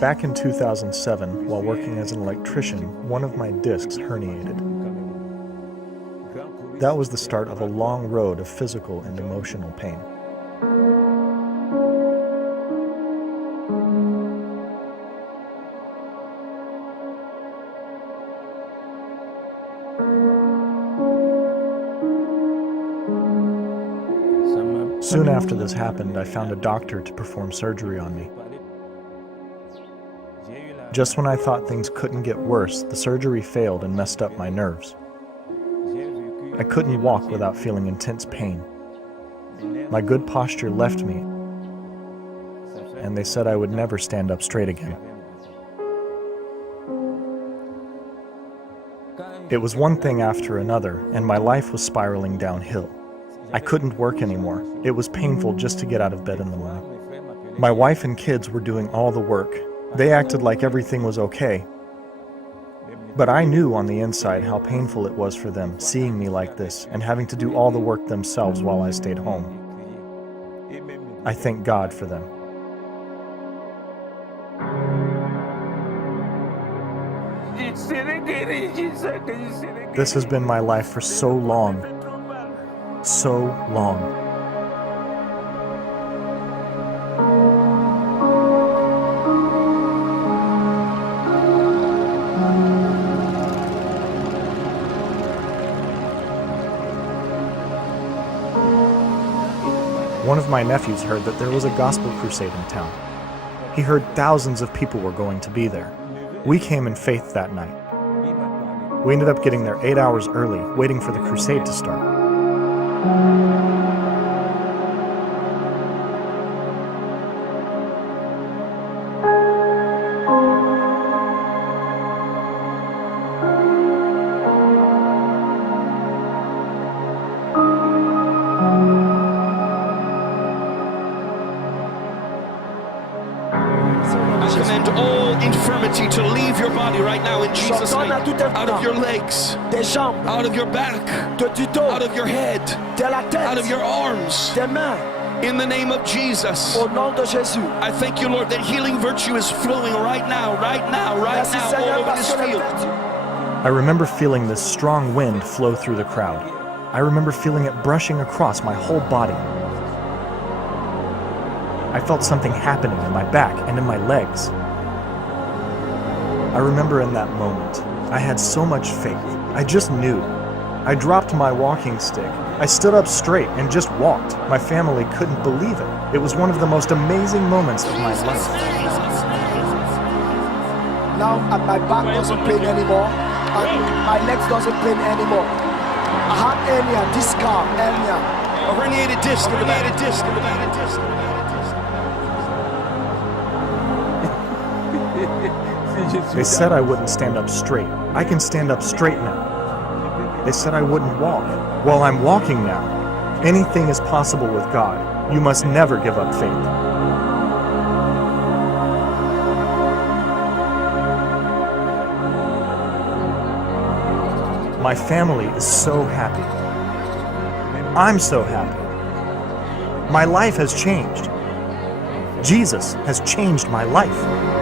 Back in 2007, while working as an electrician, one of my discs herniated. That was the start of a long road of physical and emotional pain. Soon after this happened, I found a doctor to perform surgery on me. Just when I thought things couldn't get worse, the surgery failed and messed up my nerves. I couldn't walk without feeling intense pain. My good posture left me, and they said I would never stand up straight again. It was one thing after another, and my life was spiraling downhill. I couldn't work anymore. It was painful just to get out of bed in the morning. My wife and kids were doing all the work. They acted like everything was okay. But I knew on the inside how painful it was for them, seeing me like this and having to do all the work themselves while I stayed home. I thank God for them. This has been my life for so long. So long. One of my nephews heard that there was a gospel crusade in town. He heard thousands of people were going to be there. We came in faith that night. We ended up getting there 8 hours early, waiting for the crusade to start. I command all infirmity to leave your body right now in Jesus' name. Out of your legs, out of your back, out of your head, out of your arms. In the name of Jesus. I thank you, Lord, that healing virtue is flowing right now, all over this field. I remember feeling this strong wind flow through the crowd. I remember feeling it brushing across my whole body. I felt something happening in my back and in my legs. I remember in that moment, I had so much faith. I just knew. I dropped my walking stick. I stood up straight and just walked. My family couldn't believe it. It was one of the most amazing moments of my life. Now my back doesn't pain anymore, and my legs doesn't pain anymore. I had hernia, disc hernia. A herniated disc in the back. They said I wouldn't stand up straight. I can stand up straight now. They said I wouldn't walk. Well, I'm walking now. Anything is possible with God. You must never give up faith. My family is so happy. I'm so happy. My life has changed. Jesus has changed my life.